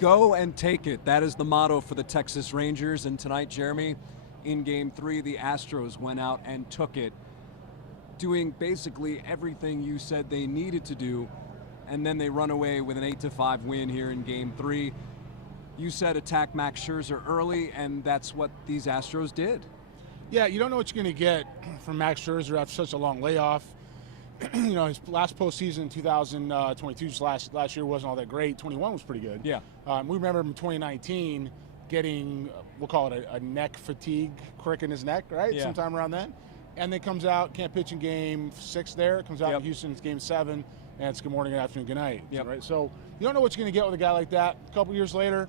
Go and take it. That is the motto for the Texas Rangers. And tonight, Jeremy, in Game 3, the Astros went out and took it, doing basically everything you said they needed to do, and then they run away with an 8-5 win here in Game 3. You said attack Max Scherzer early, and that's what these Astros did. Yeah, you don't know what you're going to get from Max Scherzer after such a long layoff. You know, his last postseason in 2022, just last year wasn't all that great. 21 was pretty good. Yeah. We remember him in 2019 getting, we'll call it a neck fatigue, crick in his neck, right? Yeah. Sometime around then. And then comes out, can't pitch in Game 6 there. Comes out in Houston, it's Game 7, and it's good morning, good afternoon, good night. Yep. Right? So you don't know what you're going to get with a guy like that. A couple years later,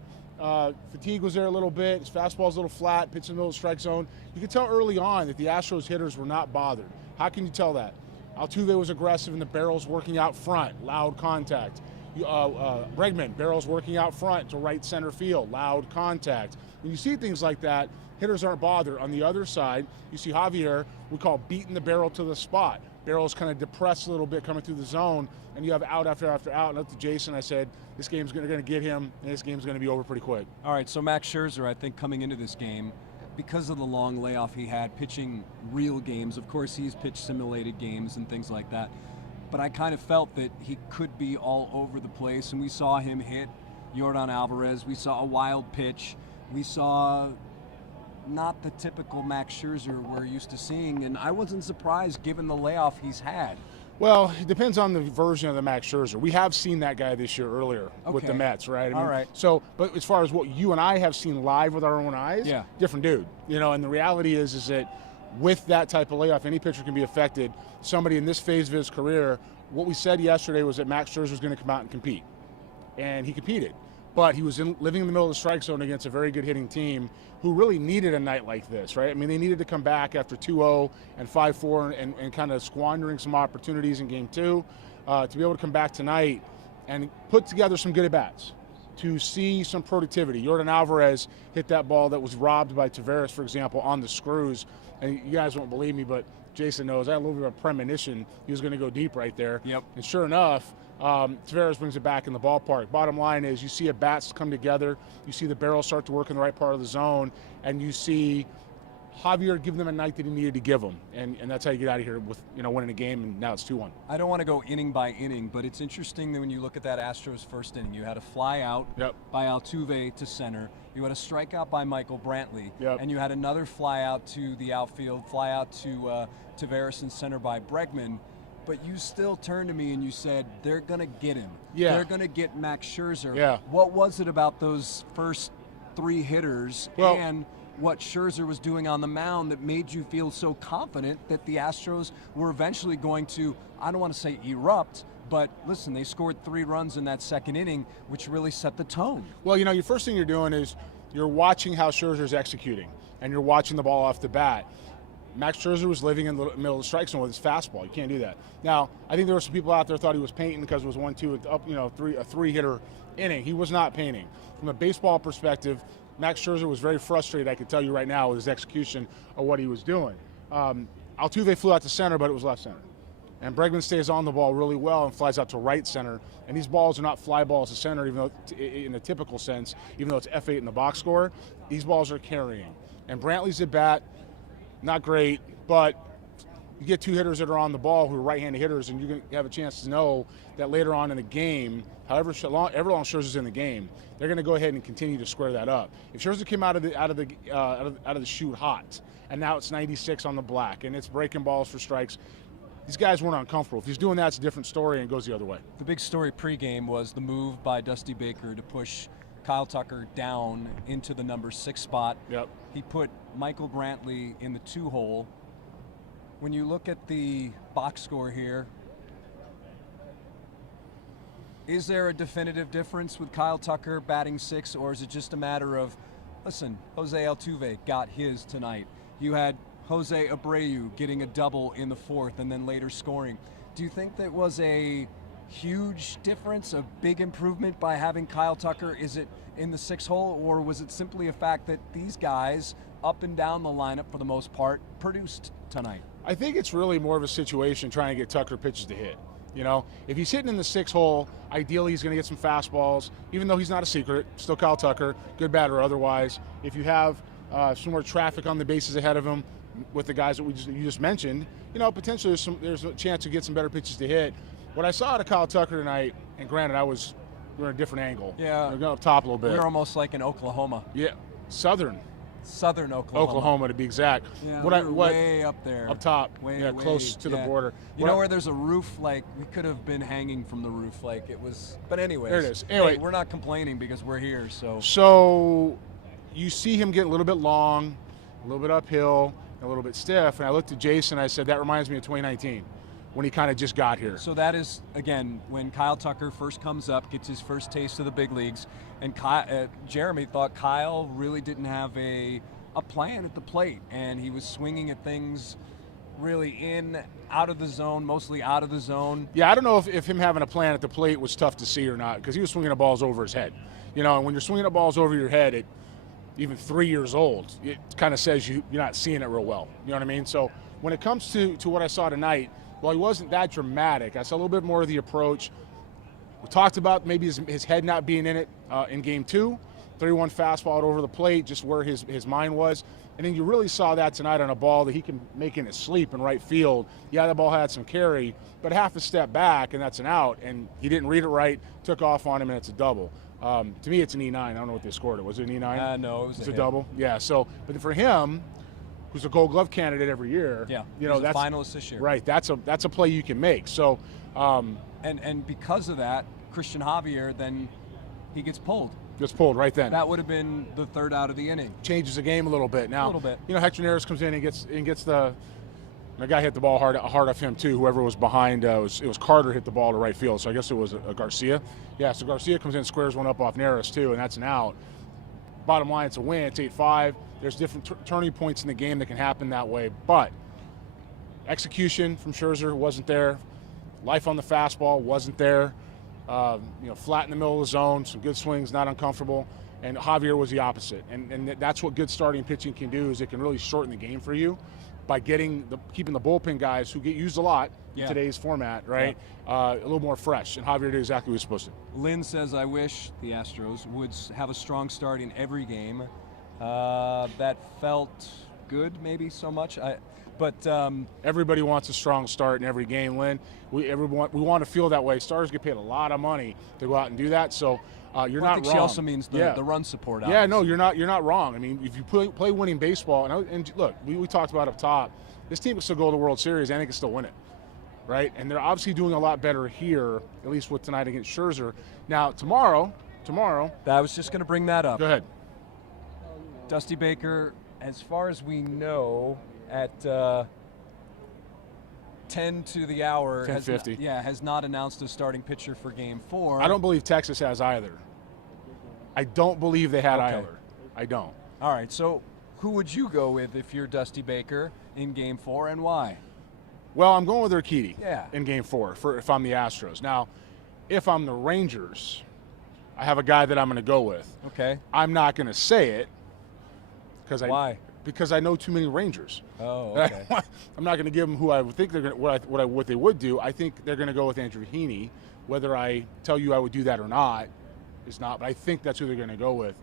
fatigue was there a little bit. His fastball's a little flat, pitched in the middle of the strike zone. You could tell early on that the Astros hitters were not bothered. How can you tell that? Altuve was aggressive and the barrels working out front, loud contact. Bregman, barrels working out front to right center field, loud contact. When you see things like that, hitters aren't bothered. On the other side, you see Javier, we call beating the barrel to the spot. Barrel's kind of depressed a little bit coming through the zone, and you have out after out. And up to Jason, I said, this game's going to get him, and this game's going to be over pretty quick. All right, so Max Scherzer, I think, coming into this game, because of the long layoff he had, pitching real games. Of course, he's pitched simulated games and things like that. But I kind of felt that he could be all over the place, and we saw him hit Yordan Alvarez. We saw a wild pitch. We saw not the typical Max Scherzer we're used to seeing, and I wasn't surprised given the layoff he's had. Well, it depends on the version of the Max Scherzer. We have seen that guy this year earlier with the Mets, right? I mean, all right. So, but as far as what you and I have seen live with our own eyes, different dude. You know, and the reality is that with that type of layoff, any pitcher can be affected. Somebody in this phase of his career, what we said yesterday was that Max Scherzer was going to come out and compete, and he competed. But he was living in the middle of the strike zone against a very good hitting team who really needed a night like this, right? I mean, they needed to come back after 2-0 and 5-4 and kind of squandering some opportunities in Game 2 to be able to come back tonight and put together some good at-bats, to see some productivity. Yordan Alvarez hit that ball that was robbed by Taveras, for example, on the screws. And you guys won't believe me, but Jason knows. I had a little bit of a premonition he was going to go deep right there. Yep. And sure enough, Taveras brings it back in the ballpark. Bottom line is you see at bats come together, you see the barrel start to work in the right part of the zone, and you see Javier give them a night that he needed to give them. And that's how you get out of here with, you know, winning a game, and now it's 2-1. I don't want to go inning by inning, but it's interesting that when you look at that Astros first inning, you had a fly out by Altuve to center, you had a strikeout by Michael Brantley, and you had another fly out to the outfield, fly out to Taveras and center by Bregman. But you still turned to me and you said, they're going to get him. They're going to get Max Scherzer. What was it about those first three hitters and what Scherzer was doing on the mound that made you feel so confident that the Astros were eventually going to, I don't want to say erupt, but listen, they scored 3 runs in that second inning, which really set the tone. Well, you know, your first thing you're doing is you're watching how Scherzer's executing, and you're watching the ball off the bat. Max Scherzer was living in the middle of the strike zone with his fastball. You can't do that. Now, I think there were some people out there thought he was painting because it was 1-2 up, you know, a three-hitter inning. He was not painting. From a baseball perspective, Max Scherzer was very frustrated, I can tell you right now, with his execution of what he was doing. Altuve flew out to center, but it was left center. And Bregman stays on the ball really well and flies out to right center. And these balls are not fly balls to center, even though in a typical sense, even though it's F8 in the box score, these balls are carrying. And Brantley's at bat, not great, but you get 2 hitters that are on the ball who are right-handed hitters, and you're going to have a chance to know that later on in the game, however long Scherzer's in the game, they're going to go ahead and continue to square that up. If Scherzer came out of the chute hot, and now it's 96 on the black, and it's breaking balls for strikes, these guys weren't uncomfortable. If he's doing that, it's a different story and goes the other way. The big story pregame was the move by Dusty Baker to push Kyle Tucker down into the number 6 spot. He put Michael Brantley in the 2-hole. When you look at the box score here, is there a definitive difference with Kyle Tucker batting 6, or is it just a matter of, listen, Jose Altuve got his tonight. You had Jose Abreu getting a double in the 4th and then later scoring. Do you think that was a huge difference, a big improvement by having Kyle Tucker? Is it in the 6 hole, or was it simply a fact that these guys up and down the lineup for the most part produced tonight? I think it's really more of a situation trying to get Tucker pitches to hit. You know, if he's hitting in the 6 hole, ideally he's going to get some fastballs, even though he's not a secret. Still Kyle Tucker, good batter otherwise. If you have some more traffic on the bases ahead of him with the guys that you just mentioned, you know, potentially there's a chance to get some better pitches to hit. What I saw out of Kyle Tucker tonight, and granted we're in a different angle. Yeah. We're going up top a little bit. We're almost like in Oklahoma. Yeah, Southern Oklahoma to be exact. Yeah, what way up there. Up top, way, close to the border. You know where there's a roof, like we could have been hanging from the roof, like it was. But anyways, there it is. Anyway, hey, we're not complaining because we're here. So you see him get a little bit long, a little bit uphill, a little bit stiff, and I looked at Jason. And I said that reminds me of 2019. When he kind of just got here. So that is, again, when Kyle Tucker first comes up, gets his first taste of the big leagues, and Jeremy thought Kyle really didn't have a plan at the plate, and he was swinging at things really out of the zone, mostly out of the zone. Yeah, I don't know if him having a plan at the plate was tough to see or not, because he was swinging the balls over his head. You know, and when you're swinging the balls over your head at even 3 years old, it kind of says you're not seeing it real well. You know what I mean? So when it comes to what I saw tonight, well, he wasn't that dramatic. I saw a little bit more of the approach. We talked about maybe his head not being in it in Game 2. 3-1 fastball out over the plate, just where his mind was. And then you really saw that tonight on a ball that he can make in his sleep in right field. Yeah, the ball had some carry, but half a step back, and that's an out. And he didn't read it right, took off on him, and it's a double. To me, it's an E9. I don't know what they scored it. Was it an E9? No, it was a double. Yeah, so, but for him, who's a Gold Glove candidate every year. Yeah, you know, that's a finalist this year. Right, that's a play you can make. So, and because of that, Christian Javier, then he gets pulled. Gets pulled right then. That would have been the third out of the inning. Changes the game a little bit. Now, a little bit. You know, Hector Neris comes in and gets the guy hit the ball hard off him too. Whoever was behind, it was Carter hit the ball to right field. So I guess it was a Garcia. Yeah, so Garcia comes in, squares one up off Neris too, and that's an out. Bottom line, it's a win. It's 8-5. There's different turning points in the game that can happen that way, but execution from Scherzer wasn't there. Life on the fastball wasn't there. Flat in the middle of the zone, some good swings, not uncomfortable. And Javier was the opposite. And that's what good starting pitching can do, is it can really shorten the game for you by keeping the bullpen guys who get used a lot in today's format, right? Yeah. A little more fresh. And Javier did exactly what he was supposed to. Lynn says, I wish the Astros would have a strong start in every game. That felt good, maybe so much. But everybody wants a strong start in every game, Lynn. We want to feel that way. Stars get paid a lot of money to go out and do that, so you're not wrong. She also means the run support. Yeah, no, you're not wrong. I mean, if you play winning baseball, and look, we talked about up top, this team can still go to the World Series and they can still win it, right? And they're obviously doing a lot better here, at least with tonight against Scherzer. Now tomorrow. I was just going to bring that up. Go ahead. Dusty Baker, as far as we know, at 10 to the hour, 10:50. has not announced a starting pitcher for Game 4. I don't believe Texas has either. I don't believe they had Okay. either. I don't. All right, so who would you go with if you're Dusty Baker in Game 4, and why? Well, I'm going with Urquidy Yeah. in Game 4 if I'm the Astros. Now, if I'm the Rangers, I have a guy that I'm going to go with. Okay. I'm not going to say it because Why? Because I know too many Rangers. Oh, okay. I'm not going to give them who I would think they're going to, what they would do. I think they're going to go with Andrew Heaney. Whether I tell you I would do that or not is not, but I think that's who they're going to go with.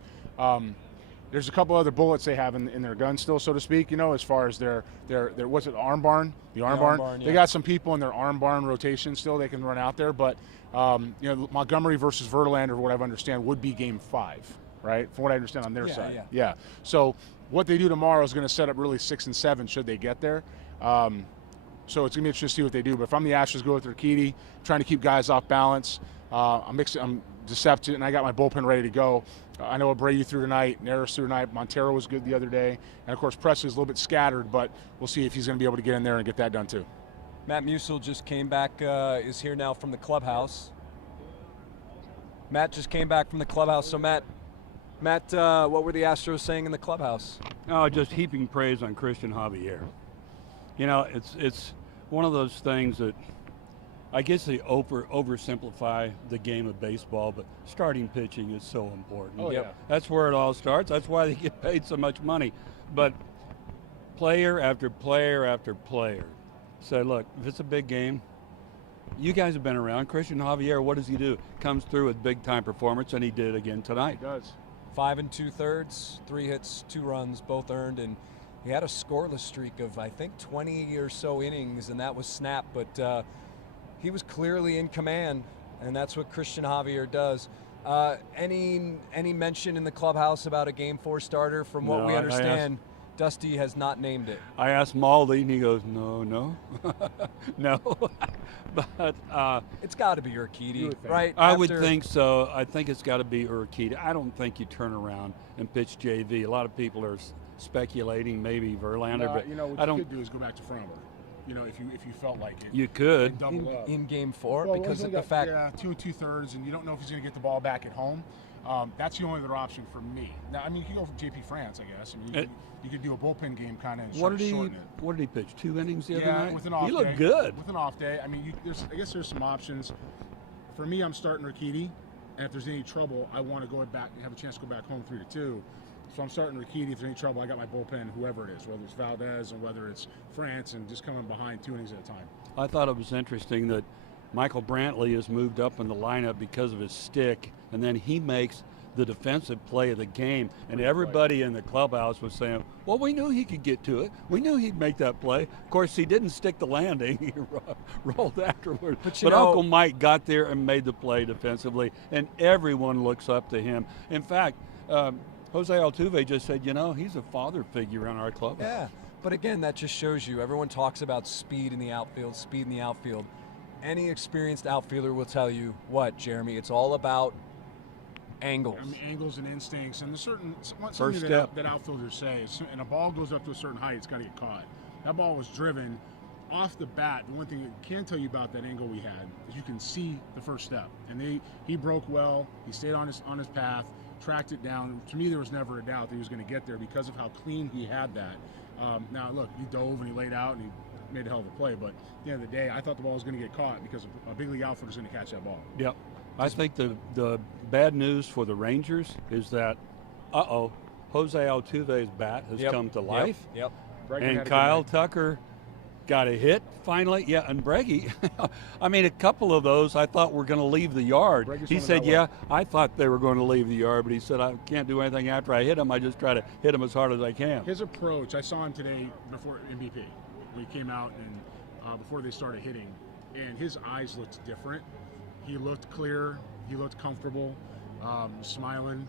There's a couple other bullets they have in their gun still, so to speak, as far as their what's it, arm barn? The arm barn? They got some people in their arm barn rotation still they can run out there, but Montgomery versus Verlander, what I understand, would be Game 5, right? From what I understand on their side. Yeah. So what they do tomorrow is going to set up really 6 and 7 should they get there. So it's going to be interesting to see what they do. But if I'm the Astros, go with Urquidy, trying to keep guys off balance. I'm deceptive, and I got my bullpen ready to go. I know Abreu threw tonight, Neris threw tonight, Montero was good the other day, and of course Presley's a little bit scattered, but we'll see if he's going to be able to get in there and get that done too. Matt Musil just came back, is here now from the clubhouse. Matt just came back from the clubhouse. So Matt, what were the Astros saying in the clubhouse? Oh, just heaping praise on Christian Javier. It's one of those things that I guess they oversimplify the game of baseball, but starting pitching is so important. Oh, yeah. That's where it all starts. That's why they get paid so much money. But player after player after player said, look, if it's a big game, you guys have been around. Christian Javier, what does he do? Comes through with big-time performance, and he did again tonight. He does. 5 2/3, 3 hits, 2 runs, both earned, and he had a scoreless streak of, I think, 20 or so innings, and that was snapped, but he was clearly in command, and that's what Christian Javier does. Any mention in the clubhouse about a Game 4 starter? From what we understand, Dusty has not named it. I asked Maldi, and he goes, no, no. But it's got to be Urquidy, right? I would think so. I think it's got to be Urquidy. I don't think you turn around and pitch JV. A lot of people are speculating maybe Verlander, but you know what I don't. You could do is go back to Framber. You know, if you felt like it, you could double up in Game 4 well, because of the fact. Yeah, 2 2/3, and you don't know if he's going to get the ball back at home. That's the only other option for me. Now, I mean, you could go for JP France, I guess. I mean, you could do a bullpen game kind of and shorten it. What did he pitch? 2 innings the other night? With an off day. He looked good. With an off day. I mean, I guess there's some options. For me, I'm starting Urquidy, and if there's any trouble, I want to go back and have a chance to go back home 3-2. So I'm starting Urquidy. If there's any trouble, I got my bullpen, whoever it is, whether it's Valdez or whether it's France, and just coming behind 2 innings at a time. I thought it was interesting that Michael Brantley has moved up in the lineup because of his stick, and then he makes the defensive play of the game, and everybody in the clubhouse was saying, well, we knew he could get to it. We knew he'd make that play. Of course, he didn't stick the landing. He rolled afterward. But Uncle Mike got there and made the play defensively, and everyone looks up to him. In fact, Jose Altuve just said, he's a father figure in our clubhouse. Yeah, but again, that just shows you, everyone talks about speed in the outfield, Any experienced outfielder will tell you what, Jeremy? It's all about angles. I mean, angles and instincts, and there's First step that outfielders say, and a ball goes up to a certain height, it's got to get caught. That ball was driven off the bat. The one thing I can tell you about that angle we had is you can see the first step, and he broke well. He stayed on his path, tracked it down. To me, there was never a doubt that he was going to get there because of how clean he had that. Now, look, he dove and he laid out and he made a hell of a play, but at the end of the day, I thought the ball was going to get caught because a big league outfielder is going to catch that ball. Yep. I think the bad news for the Rangers is that, Jose Altuve's bat has come to life. Yep. And Kyle Tucker got a hit finally. Yeah, and Breggy, I mean, a couple of those I thought were going to leave the yard. He said, I thought they were going to leave the yard, but he said, I can't do anything after I hit him. I just try to hit him as hard as I can. His approach, I saw him today before MVP. He came out and before they started hitting, and his eyes looked different. He looked clear. He looked comfortable, smiling.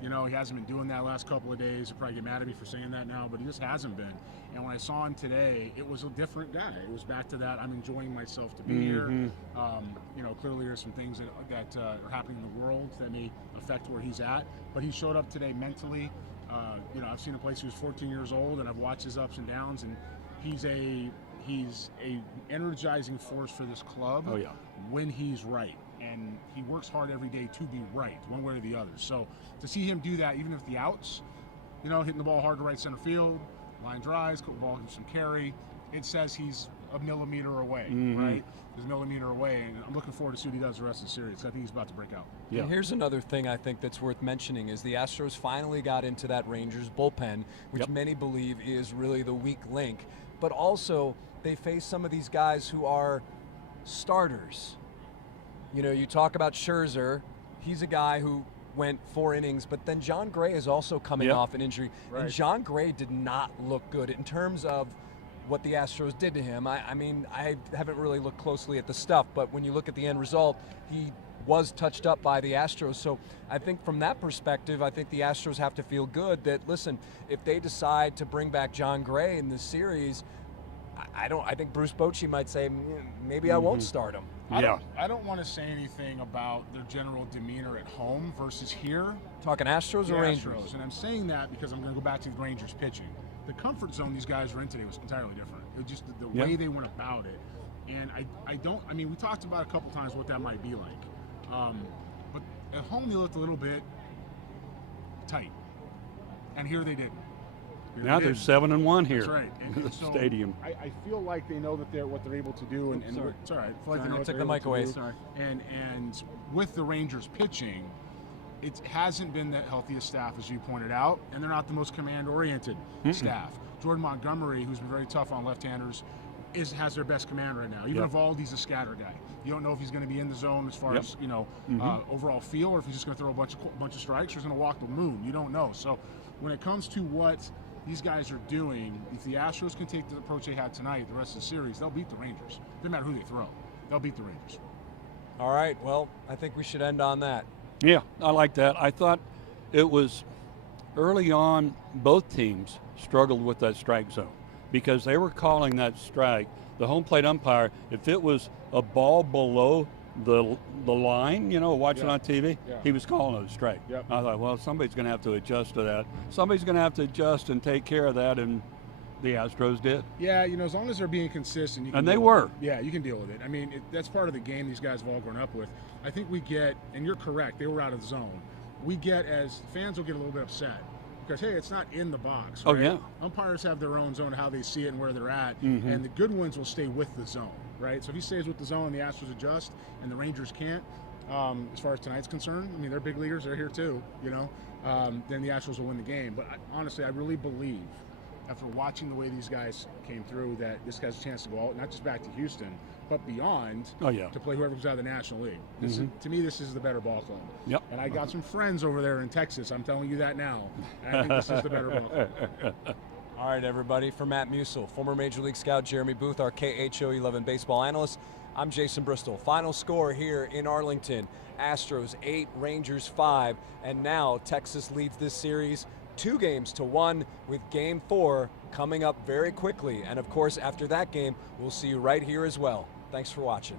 He hasn't been doing that last couple of days. He'll probably get mad at me for saying that now, but he just hasn't been. And when I saw him today, it was a different guy. It was back to that, I'm enjoying myself to be here. Clearly there's some things that are happening in the world that may affect where he's at. But he showed up today mentally. I've seen him play since he was 14 years old, and I've watched his ups and downs, and he's a energizing force for this club when he's right. And he works hard every day to be right, one way or the other. So to see him do that, even if the outs, hitting the ball hard to right center field, line drives, the ball gives some carry, it says he's a millimeter away, right? He's a millimeter away, and I'm looking forward to see what he does the rest of the series. I think he's about to break out. Yeah. And here's another thing I think that's worth mentioning is the Astros finally got into that Rangers bullpen, which many believe is really the weak link. But also, they face some of these guys who are starters. You talk about Scherzer. He's a guy who went 4 innings, but then John Gray is also coming off an injury. Right. And John Gray did not look good in terms of what the Astros did to him. I mean, I haven't really looked closely at the stuff, but when you look at the end result, he was touched up by the Astros. So I think from that perspective, I think the Astros have to feel good that, listen, if they decide to bring back John Gray in this series, I think Bruce Bochy might say, maybe I won't start him. I don't want to say anything about their general demeanor at home versus here. Talking Astros or Rangers? Astros. And I'm saying that because I'm going to go back to the Rangers pitching. The comfort zone these guys were in today was entirely different. It was just the way they went about it. And we talked about a couple times what that might be like. But at home they looked a little bit tight. And here they didn't. Now they're 7-1 here. That's right. And so stadium. I feel like they know that what they're able to do, and it's all right. I feel like they know what took they're the mic away. Sorry. And with the Rangers pitching, it hasn't been the healthiest staff, as you pointed out, and they're not the most command-oriented staff. Jordan Montgomery, who's been very tough on left-handers, has their best command right now. Even Evaldi's a scatter guy. You don't know if he's going to be in the zone as far as overall feel, or if he's just going to throw a bunch of strikes, or he's going to walk the moon. You don't know. So when it comes to what these guys are doing, if the Astros can take the approach they had tonight, the rest of the series, they'll beat the Rangers. Doesn't matter who they throw. They'll beat the Rangers. All right. Well, I think we should end on that. Yeah, I like that. I thought it was early on, both teams struggled with that strike zone because they were calling that strike. The home plate umpire, if it was a ball below the line, watching on TV, he was calling it a strike. I thought, well, somebody's going to have to adjust to that. Somebody's going to have to adjust and take care of that, and the Astros did. Yeah, as long as they're being consistent. You can and they were. Yeah, you can deal with it. I mean, that's part of the game these guys have all grown up with. I think we get, and you're correct, they were out of the zone. We get, as fans will get a little bit upset, because, hey, it's not in the box. Right? Oh, yeah. Umpires have their own zone, how they see it and where they're at, and the good ones will stay with the zone, right? So if he stays with the zone and the Astros adjust and the Rangers can't, as far as tonight's concerned, I mean, they're big leaguers, they're here too, then the Astros will win the game. But honestly, I really believe, after watching the way these guys came through, that this guy's a chance to go out, not just back to Houston, but beyond, to play whoever comes out of the National League. To me, this is the better ball club. Yep. And I got some friends over there in Texas. I'm telling you that now. And I think this is the better ball club. All right, everybody. For Matt Musil, former Major League scout Jeremy Booth, our KHO 11 baseball analyst, I'm Jason Bristol. Final score here in Arlington: Astros 8, Rangers 5, and now Texas leads this series 2-1, with Game 4 coming up very quickly. And of course, after that game, we'll see you right here as well. Thanks for watching.